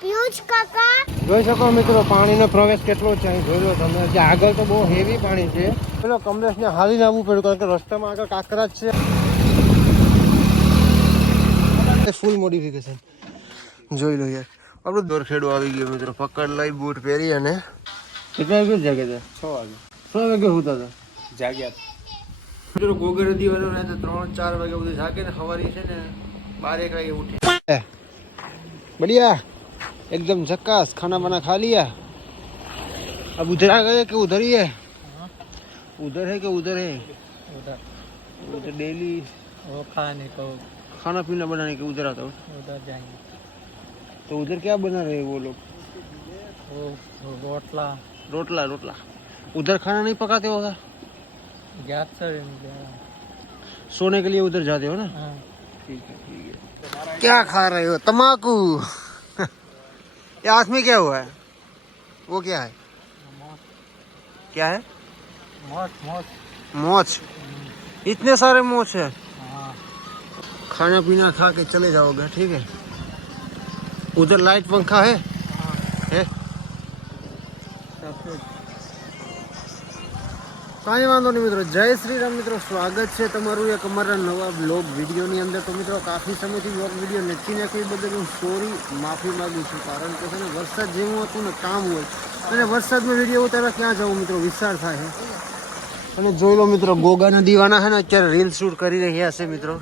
પિયુષ કાકા જોઈ શકો મિત્રો પાણીનો પ્રવેશ કેટલો છે અહીં જોઈ લો તમે જે આગળ તો બહુ હેવી પાણી છે પેલો કમલેશને હાલીને આવવું પડ્યું કારણ કે રસ્તામાં આગળ કાંકરા જ છે ફૂલ મોડિફિકેશન જોઈ લો યાર આપણું દોરખેડું આવી ગયું મિત્રો પકડ લઈ બૂટ પહેરી અને કેટલા વાગે જાગ્યા હતા 6 વાગે હોતા હતા જાગ્યા મિત્રો ગોગર દીવાનો ને તો 3-4 વાગે સુધી જાગે ને સવારે છે ને 12-1 વાગે ઉઠે बढ़िया एकदम झक्कास खाना बना खा लिया अब उधर आ गए कि उधर ही है उधर है कि उधर है उधर उधर डेली वो खाने को खाना पीना बनाने के उधर आता हूँ उधर जाएंगे तो उधर क्या बना रहे हैं वो लोग वो रोटला रोटला रोटला उधर खाना नहीं पकाते होगा गैस से सोने के लिए उधर जाते हो ना हाँ ठीक है क्या खा रहे हो तम्बाकू ये हाथ में क्या हुआ है वो क्या है क्या है मोच मोच मोच इतने सारे मोच है हाँ खाना पीना खा के चले जाओगे ठीक है उधर लाइट पंखा है सब कुछ કાંઈ વાંધો નહીં મિત્રો જય શ્રી રામ મિત્રો સ્વાગત છે તમારું એક અમારા નવા બ્લોગ વિડીયોની અંદર તો મિત્રો કાફી સમયથી બ્લોગ વિડીયો નથી નાખી બદલ હું સોરી માફી માગું છું કારણ કે છે ને વરસાદ જેવું હતું ને કામ હોય અને વરસાદમાં વિડીયો ઉતારવા ક્યાં જવું મિત્રો વિચાર થાય છે અને જોઈ લો મિત્રો ગોગાના દીવાના છે ને અત્યારે રીલ શૂટ કરી રહ્યા છે મિત્રો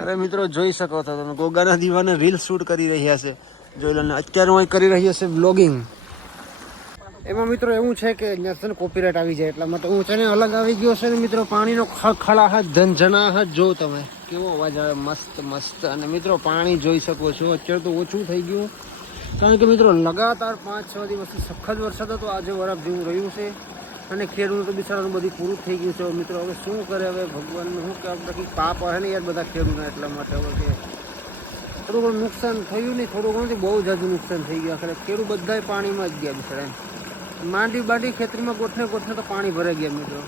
અરે મિત્રો જોઈ શકો છો તમે ગોગાના દીવાના રીલ શૂટ કરી રહ્યા છે જોઈ લો ને અત્યારે હું કરી રહ્યા છે બ્લોગિંગ એમાં મિત્રો એવું છે કે અહીંયા છે ને કોપીરાઇટ આવી જાય એટલા માટે હું છે ને અલગ આવી ગયો છે ને મિત્રો પાણીનો ખળખળાહટ ઝનઝનાહટ જો તમે કેવો અવાજ આવે મસ્ત મસ્ત અને મિત્રો પાણી જોઈ શકો છો અત્યારે તો ઓછું થઈ ગયું કારણ કે મિત્રો લગાતાર 5-6 દિવસથી સખત વરસાદ હતો આજે વરાપ જેવું રહ્યું છે અને ખેડૂતો બિચારાનું બધું પૂરું થઈ ગયું છે મિત્રો હવે શું કરે હવે ભગવાનનું શું કે આપણે કંઈક પાપ આવે ને યાર બધા ખેડૂતના એટલા માટે હવે કે થોડું ઘણું નુકસાન થયું નહીં થોડું ઘણું બહુ જાજુ નુકસાન થઈ ગયું આખરે ખેડૂત બધાય પાણીમાં જ ગયા બિચારા માંડી બાંડી ખેતરીમાં ગોઠને તો પાણી ભરાઈ ગયા મિત્રો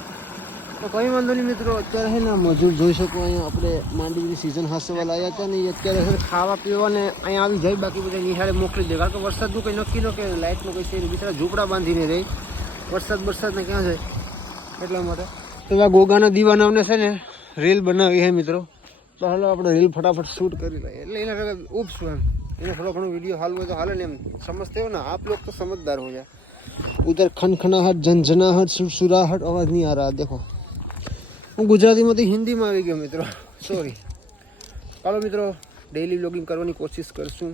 તો કંઈ વાંધો નહીં મિત્રો અત્યારે છે ને મજૂર જોઈ શકો અહીંયા આપણે માંડી બધી સિઝન હાસવાલ આવ્યા હતા ને અત્યારે છે ખાવા પીવા ને અહીંયા આવી જાય બાકી બધા નિહાળે મોકલી દે કારણ કે વરસાદનું કંઈ નક્કી ન કે લાઇટનું કંઈ છે નહીં બિચારા ઝૂંપડા બાંધીને રહી વરસાદને ક્યાં જાય એટલા માટે તો આ ગોગાના દીવાનાઓને છે ને રીલ બનાવી હે મિત્રો તો હાલો આપણે રીલ ફટાફટ શૂટ કરી લઈએ એટલે એના ભેગા ઉપશું એમ એને થોડો ઘણો વિડીયો હાલ હોય તો હાલે ને એમ સમજते हो ना आप लोग तो समझदार हो जाए उधर खनखनाहट झंझनाहट सुरसुराहट आवाज नहीं आ रहा देखो હું ગુજરાતીમાંથી હિન્દીમાં આવી ગયો મિત્રો સોરી ચાલો મિત્રો ડેઈલી વ્લોગિંગ કરવાની કોશિશ કરશું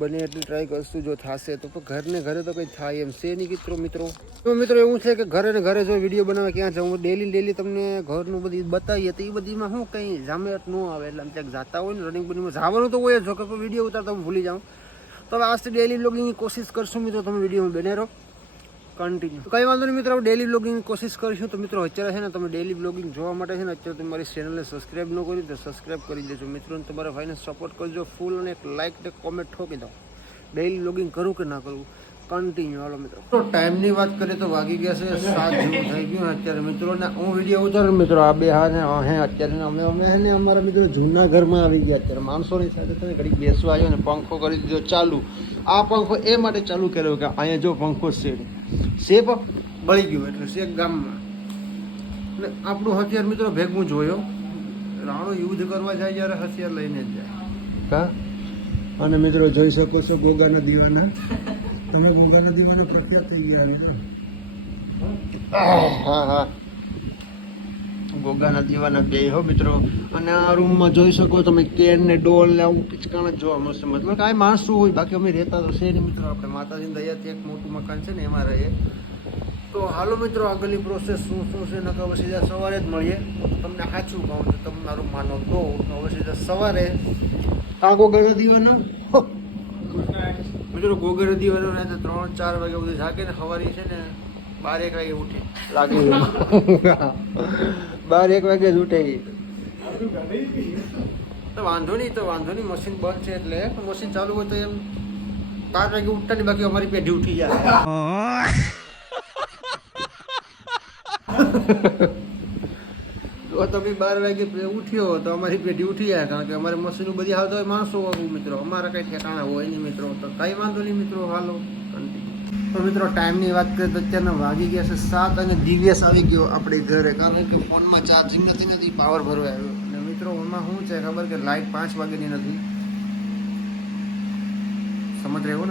બને એટલી ટ્રાય કરશું જો થશે તો ઘરને ઘરે તો કંઈ થાય એમ છે નહીં મિત્રો તો મિત્રો એવું છે કે ઘરે ને ઘરે જો વિડીયો બનાવે ક્યાં જાઉં ડેલી તમને ઘરનું બધી બતાવીએ તો એ બધીમાં શું કંઈ ઝામેટ ન આવે એટલે આમ ક્યાંક જતા હોય ને રનિંગ બનિંગમાં જવાનું તો હોય જ કે વિડીયો ઉતારતા હું ભૂલી જાઉં તો હવે આજથી ડેઈલી વ્લોગિંગની કોશિશ કરશું મિત્રો તમે વિડીયોમાં બને રહો કન્ટિન્યુ કંઈ વાંધો નહીં મિત્રો ડેલી વ્લોગિંગની કોશિશ કરીશું તો મિત્રો અત્યારે છે ને તમે ડેલી વ્લોગિંગ જોવા માટે છે ને અત્યારે તમારી ચેનલને સબસ્ક્રાઈબ ન કરી તો સબસ્ક્રાઈબ કરી દેજો મિત્રોને તમારા ભાઈને સપોર્ટ કરજો ફૂલ અને એક લાઇક ને કોમેન્ટ ઠોકી દો ડેલી વ્લોગિંગ કરું કે ના કરું કન્ટિન્યુ હાલો મિત્રો તો ટાઈમની વાત કરીએ તો વાગી ગયા છે 7 જેવું થઈ ગયું અત્યારે મિત્રોને હું વિડીયો ઉતારું મિત્રો આ બે હા ને હે અત્યારે અમે ને અમારા મિત્રો જૂના ઘરમાં આવી ગયા અત્યારે માણસોની સાથે તમે ઘડીક બેસવા આવ્યો ને પંખો કરી દીધો ચાલુ આ પંખો એ માટે ચાલુ કર્યો કે અહીંયા જો પંખો શેપ બળી ગયું એટલે શેક ગામમાં એટલે આપણું હથિયાર મિત્રો ભેગું જોયો રાણો યુદ્ધ કરવા જાય જ્યારે હથિયાર લઈને જ જાય હા અને મિત્રો જોઈ શકો છો ગોગાના દીવાના તમે ગોગાના દીવાના પ્રખ્યાત થઈ ગયા હા હા ગોગાના દીવાના બે હો મિત્રો અને આ રૂમમાં જોઈ શકો તમે કેન ને ડોલ ને આવું પિચકાણ જ જોવા મળશે મતલબ કાંઈ માણસ શું હોય બાકી અમે રહેતા તો છે નહીં મિત્રો આપણે માતાજીની દયાથી એક મોટું મકાન છે ને એમાં રહીએ તો હાલો મિત્રો આગળની પ્રોસેસ શું છે નકર હવે સીધા સવારે જ મળીએ તમને સાચું કહું તો તમે મારું માનો તો હવે સીધા સવારે આ ગોગાના દીવાનો મિત્રો ગોગાના દીવાનો ને 3-4 વાગે સુધી જાગે ને સવારે છે ને 12-1 વાગે ઉઠે લાગે 12-1 વાગે જ ઉઠે તો વાંધો નહીં મશીન બંધ છે એટલે મશીન ચાલુ હોય તો એમ 5 વાગે ઉઠતા નહીં બાકી અમારી પેઢી ઉઠી જાય તો તો તમે 12 વાગે ઉઠ્યો તો અમારી પેઢી ઉઠી જાય, કારણ કે અમારે મશીનો બધી હાલતો હોય માણસો વાળું મિત્રો, અમારા કઈ ઠેકાણા હોય નહીં મિત્રો. તો કઈ વાંધો નહીં મિત્રો, હાલો. તો મિત્રો ટાઈમની વાત કરીએ તો અત્યારના વાગી ગયા છે 7 અને દિવ્યેશ આવી ગયો આપણે ઘરે, કારણ કે ફોનમાં ચાર્જિંગ નથી પાવર ભરવા આવ્યો. અને મિત્રો એમાં શું છે ખબર કે લાઇટ 5 વાગ્યાની નથી. સમજ રહ્યો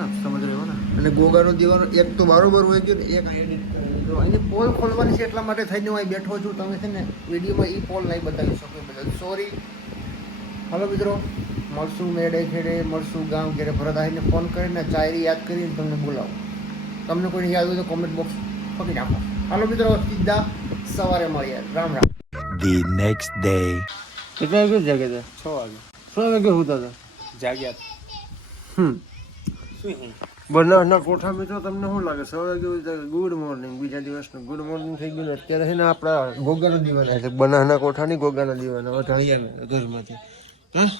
ને અને ગોગાનો દીવાનો એક તો બરોબર હોય ગયો ને એક એડિટ કર્યો. એની પોલ ખોલવાની છે એટલા માટે થઈને હું અહીં બેઠો છું. તમે છે ને વિડીયોમાં એ પોલ નહીં બતાવી શકો બધા, સોરી. હાલો મિત્રો, મળશું મેળે ખેડે, મળશું ગામ ઘેરે. ભરત આવીને ફોન કરીને ચાયરી યાદ કરીને તમને બોલાવો. તમને કોઈને યાદ હોય તો કોમેન્ટ બોક્સ પકડી નાખો. હાલો મિત્રો, સીધા સવારે મળીએ. Ram Ram. The next day. કેટલા વાગે જાગ્યા હતા? 6 વાગે હોતા હતા જાગ્યા. બનાસના કોઠા મિત્રો તમને શું લાગે? 6 વાગે ગુડ મોર્નિંગ, બીજા દિવસનું ગુડ મોર્નિંગ થઈ ગયું. અત્યારે છે ને આપણા ગોગાના દીવાના છે, બનાસના કોઠાની ગોગાના દીવાના વઢાળી આવે ઘરમાંથી. હા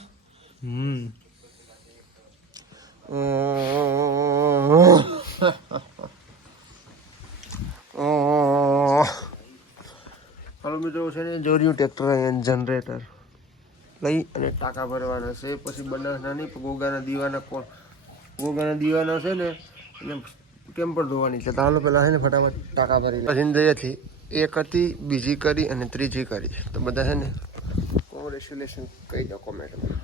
હાલો મિત્રો છે ને જોર્યું ટ્રેક્ટર જનરેટર લઈ અને ટાંકા ભરવાના છે. પછી બનાસના નહીં ગોગાના દીવાના છે ને એને કેમ પર ધોવાની છે. તો હાલો પેલા છે ને ફટાફટ ટાંકા ભરી લે. જિંદગીથી એક હતી, બીજી કરી અને ત્રીજી કરી. તો બધા છે ને કોંગ્રેચ્યુલેશન કહી દો કોમેન્ટમાં.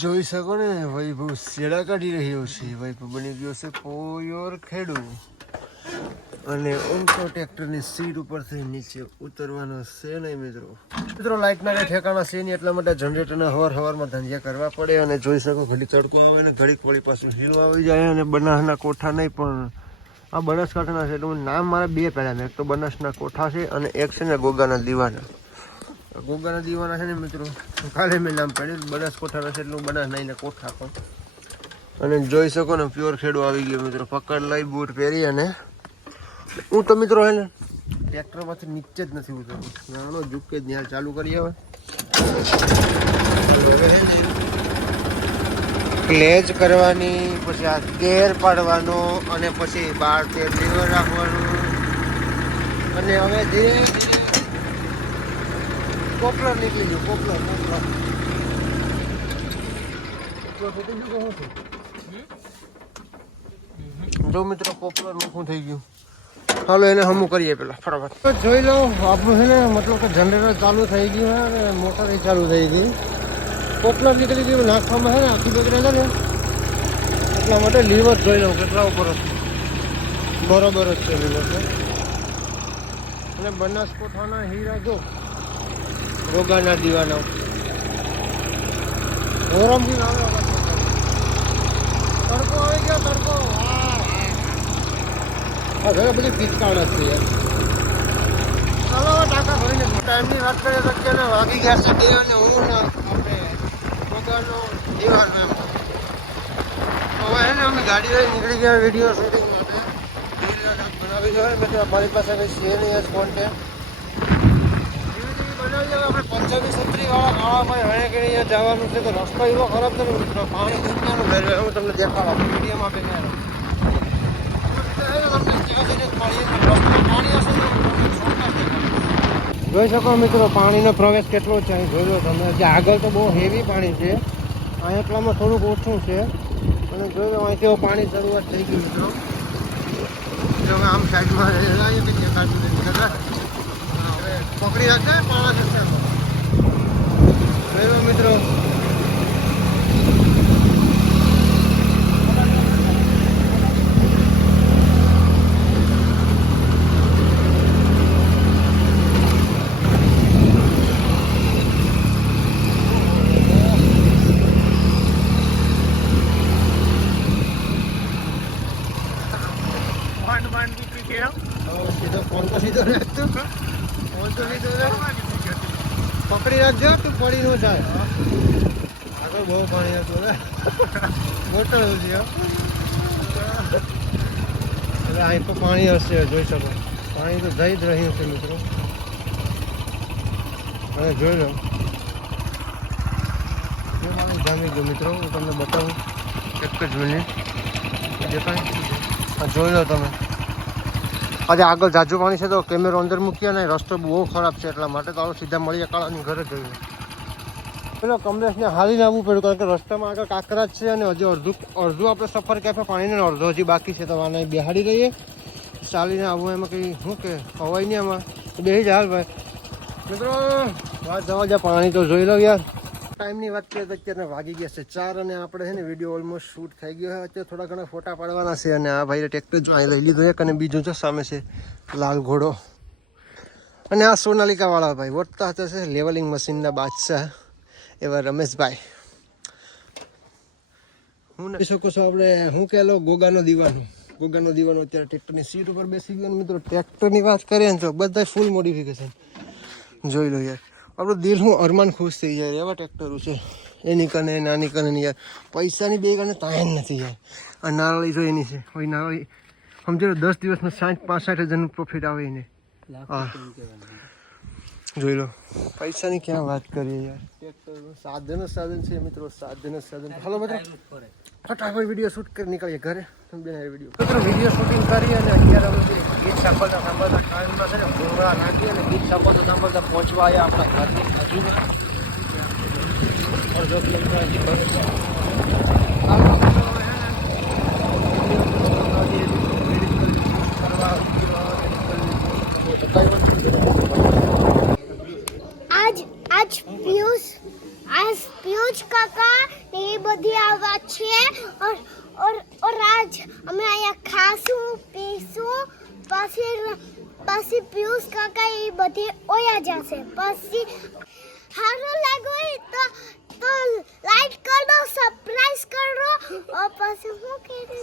જોઈ શકો ને વૈભવ શેડા કાઢી રહ્યો છે. વૈભવ બની ગયો છે પોયોર ખેડૂ અને ઊંચો ટ્રેક્ટરની સીટ ઉપરથી નીચે ઉતરવાનો છે નહીં મિત્રો. લાઇટના કંઈ ઠેકાણા છે નહીં, એટલા માટે જનરેટરના હવારમાં ધંધિયા કરવા પડે. અને જોઈ શકો ઘડી તડકો આવે ને ઘડીક વળી પાછું હીરો આવી જાય. અને બનાસના કોઠા નહીં પણ આ બનાસકાંઠાના છે. એટલે નામ મારા 2 પહેલાં, એક તો બનાસના કોઠા છે અને એક છે ને ગોગાના દીવાના. ગોગાના દીવાના છે ને મિત્રો કાલે મેં નામ પડ્યું, બનાસકોઠાના છે એટલું બનાસ નહીં ને કોઠા પણ. અને જોઈ શકો ને પ્યોર ખેડૂ આવી ગયો મિત્રો, પકડ લઈ બૂટ પહેરી. અને હું તો મિત્રો હે ને ટ્રેક્ટરમાંથી નીચે જ નથી ઉતરતું, નાનો ઝૂકે જ ત્યાં ચાલુ કરી આવે. ક્લેજ કરવાની, પછી આ ગેર પાડવાનો અને પછી 12 લીવર રાખવાનું. અને હવે ધીરે પોપલર નીકળી ગયું, પોપલર જો મિત્રો પોપલર નોખું થઈ ગયું. હાલો એને હમું કરીએ પેલા ફટાફટ. જોઈ લો આપણું છે ને મતલબ કે જનરેટર ચાલુ થઈ ગયું અને મોટર ચાલુ થઈ ગઈ. પોપલર નીકળી ગયું નાખવામાં છે ને આખી બગડે છે ને એટલા માટે લીવર જોઈ લઉં કેટલા ઉપર બરોબર જ છે લીવર છે. અને બનાસકોઠાના હીરા જો ગોગાના દીવાના ગોરમથી આવે. તડકો આવી ગયો, તડકો. હા ઘરે બધી પિચકાણ જ છે યાર. ચાલો ટાંકા ભરીને ટાઈમની વાત કરીએ તો અત્યારે વાગી ગયા છે 2 અને હું ને આપણે ગોગાનો દીવાનો એમ. હવે એને અમે ગાડી લઈને નીકળી ગયા વિડીયો શૂટિંગ માટે. બનાવી જોઈએ મેં મારી પાસે કંઈ છે નહીં આજ કોન્ટેન્ટ. આપણે પંજાબી છત્રી વાળા કાળાભાઈ હણેકણી જવાનું છે. તો રસ્તો એવો ખરાબ છે ને મિત્રો, પાણી દુનિયાનું ભેર હું તમને દેખાડો વિડીયોમાં આપી ગયા. જોઈ શકો મિત્રો પાણીનો પ્રવેશ કેટલો છે અહીં જોઈ લો તમે. જે આગળ તો બહુ હેવી પાણી છે, અહીં એટલામાં થોડુંક ઓછું છે. અને જોઈ લો અહીંથી પાણી શરૂઆત થઈ ગઈ મિત્રો. જો આમ સાઈડમાં પકડી રાખે પાણી જોઈ લો મિત્રો. પકડી રાખજો તું પડી ન જાય. આગળ બહુ પાણી હતું બોટલ હતી. હવે અહીં તો પાણી હશે, જોઈ શકો પાણી તો જઈ જ રહ્યું છે મિત્રો. હવે જોઈ લો પાણી જામી ગયું મિત્રો. હું તમને બતાવું એક જ મિનિટ. દેખાય જોઈ લો તમે. આજે આગળ જાજુ પાણી છે તો કેમેરો અંદર મૂક્યા ને રસ્તો બહુ ખરાબ છે એટલા માટે તો સીધા મળીએ કાળાની ઘરે જઈએ. પેલો કમલેશને હાલીને આવવું પડ્યું કારણ કે રસ્તામાં આગળ કાંકરા જ છે અને હજી અડધું આપણે સફર ક્યાં પાણીને અડધો હજી બાકી છે તો આને બેહાડી રહીએ. ચાલીને આવવું એમાં કંઈ શું કે હવાય નહીં એમાં તો બેસી જાય. હાલ ભાઈ મિત્રો વાત જવા જાય પાણી તો જોઈ લો યાર. ટાઈમની વાત કરીએ તો અત્યારે વાગી ગયા છે 4 અને આપણે છે ને વિડીયો ઓલમોસ્ટ શૂટ થઈ ગયો છે. અત્યારે થોડા ઘણા ફોટા પાડવાના છે અને આ ભાઈએ ટ્રેક્ટર જો અહીં લઈ લીધું એક અને બીજું જો સામે છે લાલ ઘોડો. અને આ સોનાલિકાવાળા ભાઈ વોટતા હતા છે લેવલિંગ મશીનના બાદશાહ એવા રમેશભાઈ. હું ને શકો છો આપણે શું કહેલો ગોગાનો દીવાનો અત્યારે ટ્રેક્ટરની સીટ ઉપર બેસી ગયો. મિત્રો ટ્રેક્ટરની વાત કરીએ ને તો બધા ફૂલ મોડિફિકેશન જોઈ લો યાર. આપણું દિલ હું અરમાન ખુશ થઈ જાય એવા ટ્રેક્ટરો છે. એની કને નાની કને યાર પૈસાની બે કને તાયન નથી યાર. આ નારળી જો એની છે હોય નારળી સમજો 10 દિવસમાં 60-65 હજારનું પ્રોફિટ આવે એને. હા જોઈ લો પૈસાની ક્યાં વાત કરીએ યાર. ટ્રેક્ટર સાધન છે મિત્રો. સાધન હાલો મિત્રો ફટાફટ વિડીયો શૂટ કરી નીકળીએ ઘરે. વિડીયો શૂટિંગ કરી અને અત્યારે અમે ગીત સાંભળતા ટાઈમમાં છે ને ઘોંઘા નાખી અને ગીત સાંભળતા પહોંચવા આવ્યા આપણા ઘરની બાજુમાં. અડધો કિલોમીટર હજી ઘરે છે. आज पीयूष काका ने ये बધી આ વાત છે और आज અમે અહીંયા ખાશું પીશું પછી પીયુષ કાકા એ બધી ઓયા જશે. પછી સારું લાગ્યું તો લાઈક કરો, સબસ્ક્રાઇબ કરો और પછી હું કહી દે